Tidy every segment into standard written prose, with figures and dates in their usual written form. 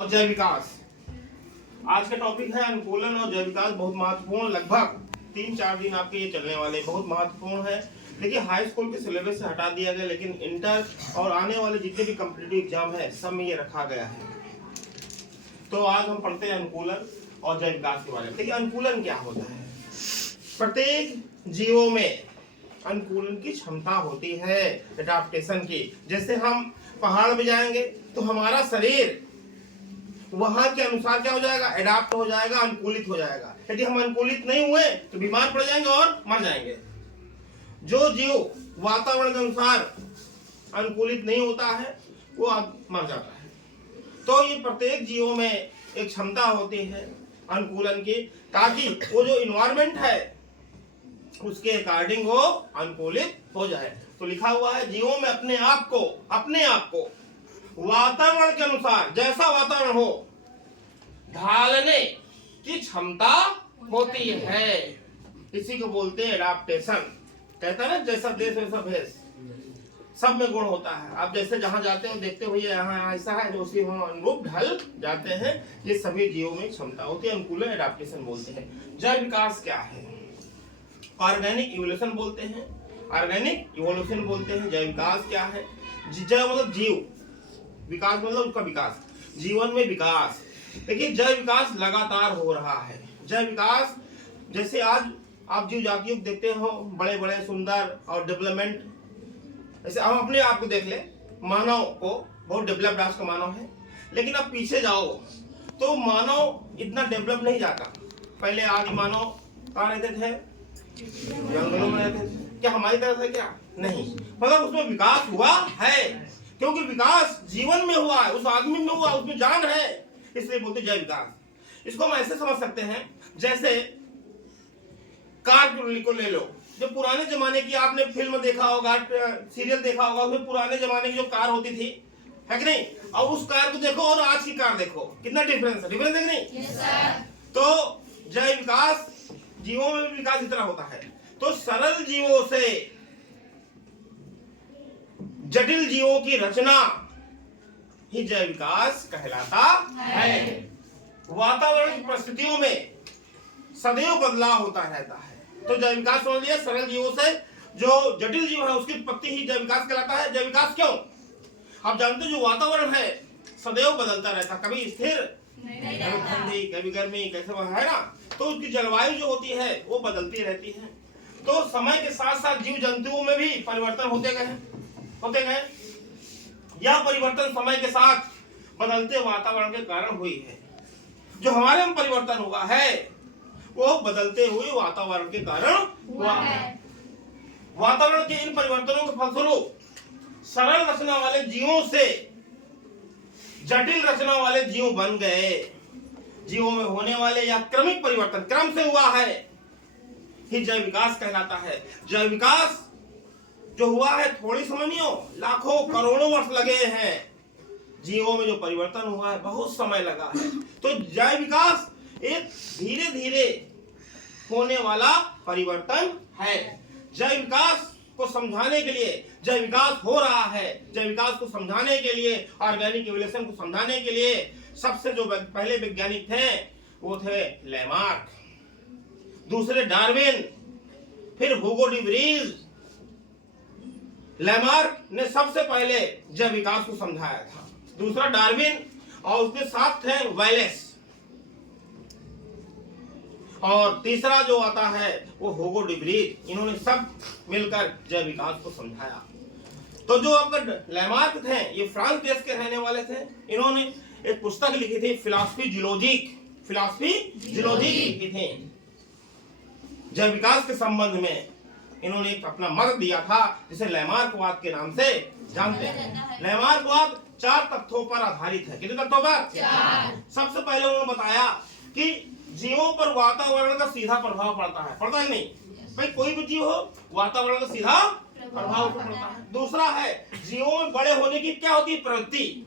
और जय विकास। आज का टॉपिक है अनुकूलन और जय विकास। बहुत महत्वपूर्ण, लगभग 3-4 दिन आपके ये चलने वाले, बहुत महत्वपूर्ण है। देखिए, हाई स्कूल के सिलेबस से हटा दिया गया, लेकिन इंटर और आने वाले जितने भी कॉम्पिटिटिव एग्जाम है सब में ये रखा गया है। तो आज हम पढ़ते हैं अनुकूलन और जय विकास के बारे में। देखिए, अनुकूलन क्या होता है। प्रत्येक जीवों में अनुकूलन की क्षमता होती है, एडाप्टेशन की। जैसे हम पहाड़ में जाएंगे तो हमारा शरीर वहां के अनुसार क्या हो जाएगा, एडाप्ट हो जाएगा, अनुकूलित हो जाएगा। यदि हम अनुकूलित नहीं हुए तो बीमार पड़ जाएंगे और मर जाएंगे। जो जीव वातावरण के अनुसार अनुकूलित नहीं होता है वो मर जाता है। तो ये प्रत्येक जीवों में एक क्षमता होती है अनुकूलन की, ताकि वो जो इन्वायरमेंट है उसके अकॉर्डिंग वो अनुकूलित हो जाए। तो लिखा हुआ है, जीवों में अपने आप को वातावरण के अनुसार, जैसा वातावरण हो, ढालने की क्षमता होती है। इसी को बोलते हैं एडाप्टेशन। कहता है ना, जैसा देश वैसा भेष, सब में गुण होता है। आप जैसे जहां जाते हो देखते हो ये यहाँ ऐसा है, जो उसी अनुरूप ढल जाते हैं। ये सभी जीवों में क्षमता होती है, अनुकूलन एडाप्टेशन बोलते हैं। जय विकास क्या है? ऑर्गेनिक इवोल्यूशन बोलते हैं, ऑर्गेनिक इवोल्यूशन बोलते हैं। जय विकास क्या है? जय मतलब जीव, विकास मतलब उसका विकास, जीवन में विकास। देखिए, जय विकास लगातार हो रहा है। जय विकास जैसे आज आप जीव जातियों को देखते हो, बड़े बड़े सुंदर और डेवलपमेंट। जैसे हम अपने आप को देख ले, मानव को बहुत डेवलप्ड आज का मानव है, लेकिन अब पीछे जाओ तो मानव इतना डेवलप नहीं जाता। पहले आदि मानव कहाँ रहते थे? जंगलों में रहते थे। क्या हमारी तरह से? क्या नहीं, मतलब उसमें विकास हुआ है, क्योंकि विकास जीवन में हुआ है, उस आदमी में हुआ, उसमें जान है, इसलिए बोलते जय विकास। इसको हम ऐसे समझ सकते हैं, जैसे कार को ले लो। जो पुराने जमाने की आपने फिल्म देखा होगा, सीरियल देखा होगा, उसमें पुराने जमाने की जो कार होती थी, है कि नहीं? अब उस कार को देखो और आज की कार देखो, कितना डिफरेंस है कि नहीं? तो जय विकास जीवों में भी विकास इतना होता है। तो सरल जीवों से जटिल जीवों की रचना ही जय विकास कहलाता है। वातावरण की परिस्थितियों में सदैव बदलाव होता रहता है। तो जय विकास समझ लिया, सरल जीवों से जो जटिल जीव है उसकी उत्पत्ति ही जय विकास कहलाता है। जय विकास क्यों? आप जानते हो, जो वातावरण है सदैव बदलता रहता, कभी स्थिर, कभी ठंडी, कभी गर्मी, कैसे है ना। तो उसकी जलवायु जो होती है वो बदलती रहती है। तो समय के साथ साथ जीव जंतुओं में भी परिवर्तन होते गए। यह परिवर्तन समय के साथ बदलते वातावरण के कारण हुई है। जो हमारे में परिवर्तन हुआ है वो बदलते हुए वातावरण के कारण हुआ है। वातावरण के इन परिवर्तनों के फलस्वरूप सरल रचना वाले जीवों से जटिल रचना वाले जीव बन गए। जीवों में होने वाले या क्रमिक परिवर्तन, क्रम से हुआ है, ही जय विकास कहलाता है। जय विकास जो हुआ है थोड़ी समय नहीं हो, लाखों करोड़ों वर्ष लगे हैं। जीवों में जो परिवर्तन हुआ है बहुत समय लगा है। तो जय विकास एक धीरे धीरे होने वाला परिवर्तन है। जय विकास को समझाने के लिए, जय विकास हो रहा है, जय विकास को समझाने के लिए, ऑर्गेनिक इवोल्यूशन को समझाने के लिए सबसे जो पहले वैज्ञानिक थे वो थे लेमार्क, दूसरे डार्विन, फिर ह्यूगो डी व्रीज। लेमार्क ने सबसे पहले जय विकास को समझाया था, दूसरा डार्विन, और उसके साथ थे वैलेस, और तीसरा जो आता है वो ह्यूगो डी व्रीज। इन्होंने सब मिलकर जय विकास को समझाया। तो जो आपका लेमार्क थे ये फ्रांस देश के रहने वाले थे। इन्होंने एक पुस्तक लिखी थी, फिलॉसफी जियोलॉजी लिखी थी। जय विकास के संबंध में इन्होंने एक अपना मत दिया था, जिसे लेमार्कवाद के नाम से जानते हैं। लेमार्कवाद 4 तथ्यों पर आधारित है। कितने तथ्यों पर? 4। सबसे पहले उन्होंने बताया कि जीवों पर वातावरण का सीधा प्रभाव पड़ता है नहीं? भाई कोई भी जीव हो, वातावरण का सीधा प्रभाव पड़ता है। दूसरा है, जीवों में बड़े होने की क्या होती है? प्रवृत्ति।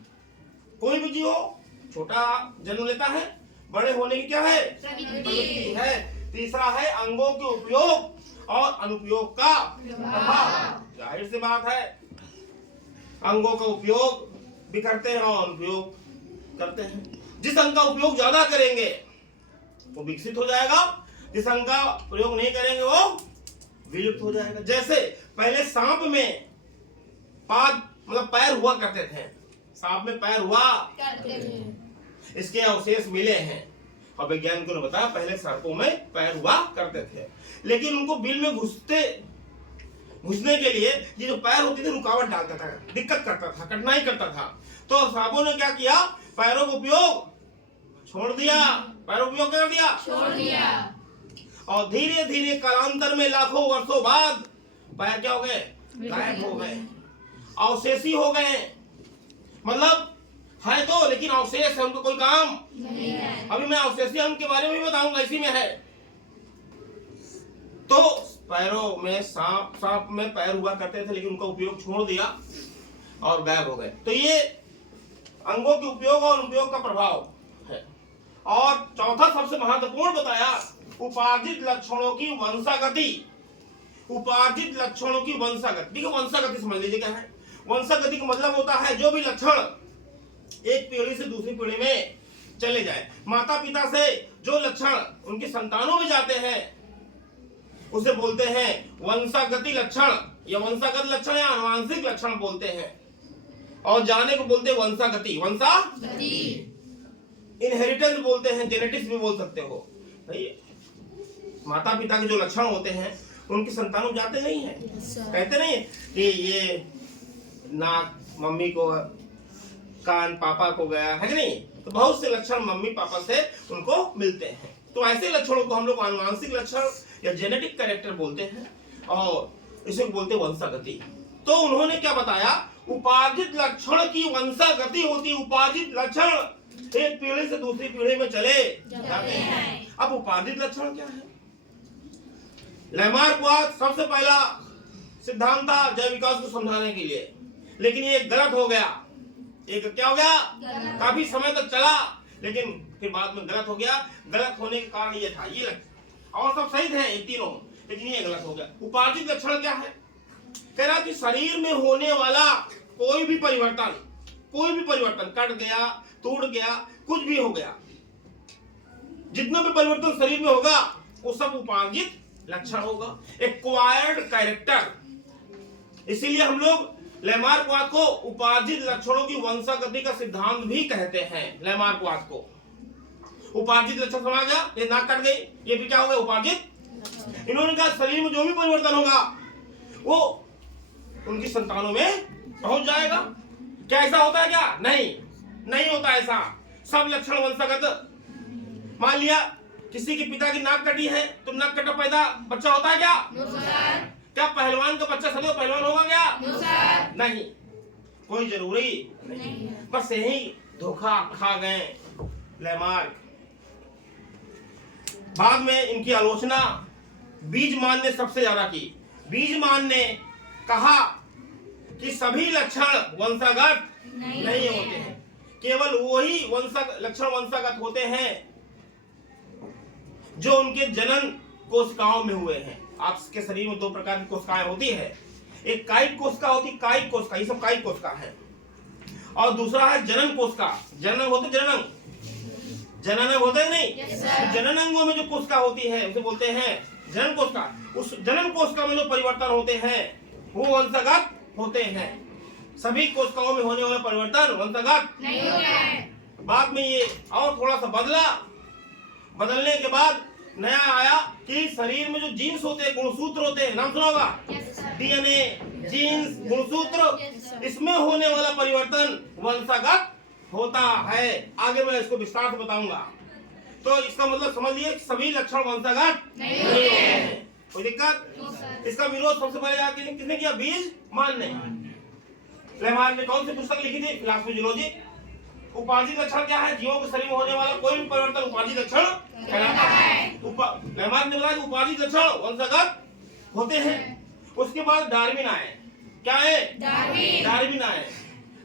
कोई भी जीव हो, छोटा जन्म लेता है, बड़े होने की क्या है? प्रवृत्ति है। तीसरा है, अंगों के उपयोग और अनुपयोग का प्रभाव। जाहिर सी बात है, अंगों का उपयोग भी करते हैं और अनुपयोग करते हैं। जिस अंग का उपयोग ज्यादा करेंगे वो विकसित हो जाएगा, जिस अंग का प्रयोग नहीं करेंगे वो विलुप्त हो जाएगा। जैसे पहले सांप में पाद मतलब पैर हुआ करते थे, सांप में पैर हुआ करते थे, इसके अवशेष मिले हैं और वैज्ञानिकों ने बताया पहले सर्पों में पैर हुआ करते थे, लेकिन उनको बिल में घुसने के लिए ये जो पैर होती थी रुकावट डालता था, दिक्कत करता था, कठिनाई करता था। तो सांपों ने क्या किया, पैरों का उपयोग छोड़ दिया, पैरों का उपयोग कर दिया, छोड़ दिया। और धीरे धीरे कालांतर में लाखों वर्षों बाद पैर क्या हो गए, गायब हो गए, अवशेषी हो गए। मतलब है तो, लेकिन अवशेष है, उनको कोई काम नहीं है। अभी मैं अवशेषी अंग के बारे में भी बताऊंगा, इसी में है। तो पैरों में सांप में पैर हुआ करते थे, लेकिन उनका उपयोग छोड़ दिया और गायब हो गए। तो ये अंगों के उपयोग और उपयोग का प्रभाव है। और चौथा सबसे महत्वपूर्ण बताया, उपार्जित लक्षणों की वंशागति। उपार्जित लक्षणों की वंशागति, देखिए वंशागति समझ लीजिए क्या है। वंशागति का मतलब होता है जो भी लक्षण एक पीढ़ी से दूसरी पीढ़ी में चले जाए। माता पिता से जो लक्षण उनकी संतानों में जाते हैं उसे बोलते हैं वंशागति लक्षण, या वंशागत लक्षण या आनुवंशिक लक्षण बोलते हैं। और जाने को बोलते हैं वंशागति, वंशागति इनहेरिटेंस बोलते हैं, जेनेटिक्स भी बोल सकते हो। माता पिता के जो लक्षण होते हैं उनकी संतानों जाते नहीं है। कहते नहीं कि ये नाक मम्मी को, कान पापा को गया है कि नहीं, तो बहुत से लक्षण मम्मी पापा से उनको मिलते हैं। तो ऐसे लक्षणों को हम लोग आनुवंशिक लक्षण या जेनेटिक कैरेक्टर बोलते हैं, और इसे बोलते हैं वंशागति। तो उन्होंने क्या बताया, उपार्जित लक्षण की वंशागति होती है। उपार्जित लक्षण एक पीढ़ी से दूसरी पीढ़ी में चले जाते हैं। अब उपार्जित लक्षण क्या है? लैमार्कवाद सबसे पहला सिद्धांत था जैव विकास को समझाने के लिए, लेकिन ये गलत हो गया। एक क्या हो गया, काफी समय तक चला, लेकिन फिर बाद में गलत हो गया। गलत होने का कारण ये था, ये लक्षण और सब सही थे ये तीनों, लेकिन ये गलत हो गया। उपार्जित लक्षण क्या है? कह रहा कि शरीर में होने वाला कोई भी परिवर्तन, कट गया, टूट गया, कुछ भी हो गया, जितना भी परिवर्तन शरीर में होगा वो सब उपार्जित लक्षण होगा, एक्वायर्ड कैरेक्टर। इसीलिए हम लोग लैमार्कवाद को उपार्जित लक्षणों की वंशागति का सिद्धांत भी कहते हैं। लैमार्कवाद को उपार्जित लक्षण समझ गया, ये नाक कट गई, ये भी क्या हो गया, उपार्जित। इन्होंने कहा शरीर में जो भी परिवर्तन होगा वो उनकी संतानों में पहुंच जाएगा। क्या ऐसा होता है क्या? नहीं होता ऐसा। सब लक्षण वंशागत। मान लिया किसी के पिता की नाक कटी है तो नाक कटा पैदा बच्चा होता है क्या? क्या पहलवान का बच्चा सदैव पहलवान होगा क्या? नहीं, कोई जरूरी नहीं। बस यही धोखा खा गए लैमार्क। बाद में इनकी आलोचना बीजमान ने सबसे ज्यादा की। बीजमान ने कहा कि सभी लक्षण वंशागत नहीं होते हैं, केवल वही लक्षण वंशागत होते हैं जो उनके जनन कोशिकाओं में हुए हैं। आपके शरीर में दो प्रकार की कोशिकाएं होती है, एक कायिक कोशिका होती है, कायिक कोशिका, ये सब कायिक कोशिका है, और दूसरा है जनन कोशिका। जनन होते जनन होते हैं नहीं, जनन अंगों में जो कोशिका होती है उसे बोलते हैं जनन कोशिका। उस जनन कोशिका में जो परिवर्तन होते हैं वो वंशागत होते हैं। सभी कोशिकाओं में होने वाला परिवर्तन वंशागत नहीं होता है। बाद में ये और थोड़ा सा बदलने के बाद नया आया कि शरीर में जो जीन्स होते हैं, गुणसूत्र होते हैं, नाम सुना होगा, डीएनए, जीन्स, गुणसूत्र, इसमें होने वाला परिवर्तन वंशागत होता है। आगे मैं इसको विस्तार से बताऊंगा। तो इसका मतलब समझ लिए सभी लक्षण वंशागत नहीं है। कोई दिक्कत? इसका विरोध सबसे पहले जाके किसने किया? बीजमान ने। लैमार्क ने कौन सी पुस्तक लिखी थी? Philosophy zoology. उपार्जित लक्षण क्या है? जीवों के शरीर में होने वाला कोई भी परिवर्तन उपार्जित लक्षण कहलाता है। लैमार्क ने बताया उपार्जित लक्षण वंशागत होते हैं। उसके बाद डार्विन आए। क्या है? डार्विन आए।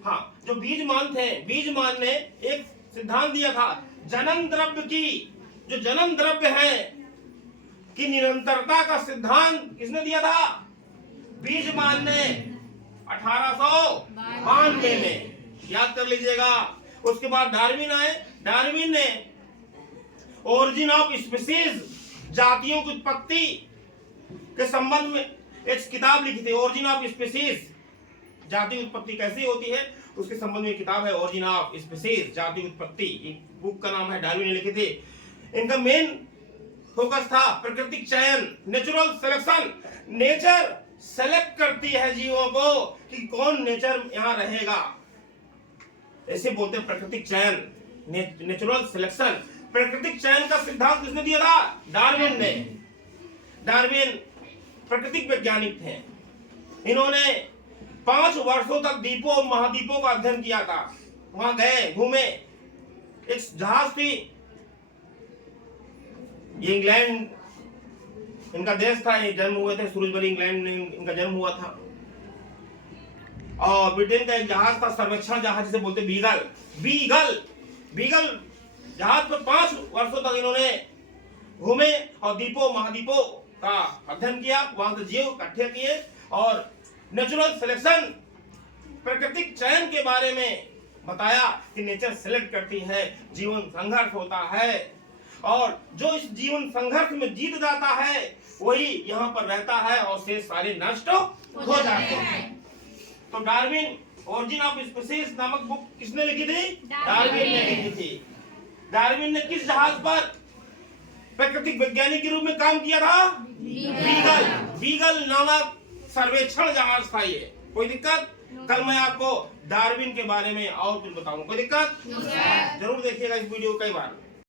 हाँ, जो बीजमान थे, बीजमान ने एक सिद्धांत दिया था जनन द्रव्य की, जो जनन द्रव्य है कि निरंतरता का सिद्धांत किसने दिया था? बीजमान ने 1892 में। याद कर लीजिएगा, उसके बाद डार्विन आए। डार्विन ने ओरिजिन ऑफ स्पीसीज, जातियों की उत्पत्ति के संबंध में एक किताब लिखी थी, ओरिजिन ऑफ स्पीसीज, जाति की उत्पत्ति कैसी होती है उसके संबंध में किताब है ओरिजिन ऑफ स्पीसीज, जाति की उत्पत्ति। एक बुक का नाम है, डार्विन ने लिखी थी। इनका मेन फोकस था प्राकृतिक चयन, नेचुरल सिलेक्शन। नेचर सेलेक्ट करती है जीवों को कि कौन नेचर यहाँ रहेगा, ऐसे बोलते हैं प्राकृतिक चयन, नेचुरल सिलेक्शन। प्राकृतिक चयन का सिद्धांत किसने दिया था? डार्विन ने। डार्विन प्राकृतिक वैज्ञानिक थे। इन्होंने 5 वर्षों तक द्वीपों और महाद्वीपों का अध्ययन किया था। वहां गए, घूमे। एक जहाज थी, ये इंग्लैंड इनका देश था, ये जन्म हुए थे सूरजबरी, इंग्लैंड में इनका जन्म हुआ था। और ब्रिटेन का एक जहाज था, सर्वेक्षण जहाज जिसे बोलते बीगल। बीगल जहाज पर 5 वर्षों तक इन्होंने घूमे और द्वीपों महाद्वीपों का अध्ययन किया, वहां से जीव इकट्ठे किए और नेचुरल सिलेक्शन, प्राकृतिक चयन के बारे में बताया कि नेचर सेलेक्ट करती है, जीवन संघर्ष होता है और जो इस जीवन संघर्ष में जीत जाता है वही यहाँ पर रहता है और शेष सारे नष्ट हो जाते हैं। तो डार्विन ओरिजिन ऑफ स्पीसीज नामक बुक किसने लिखी थी? डार्विन ने लिखी थी। डार्विन ने किस जहाज पर प्राकृतिक वैज्ञानिक के रूप में काम किया था? बीगल नामक सर्वेक्षण जहाज था ये। कोई दिक्कत? कल मैं आपको डार्विन के बारे में और कुछ बताऊंगा। कोई दिक्कत? जरूर देखिएगा इस वीडियो कई बार।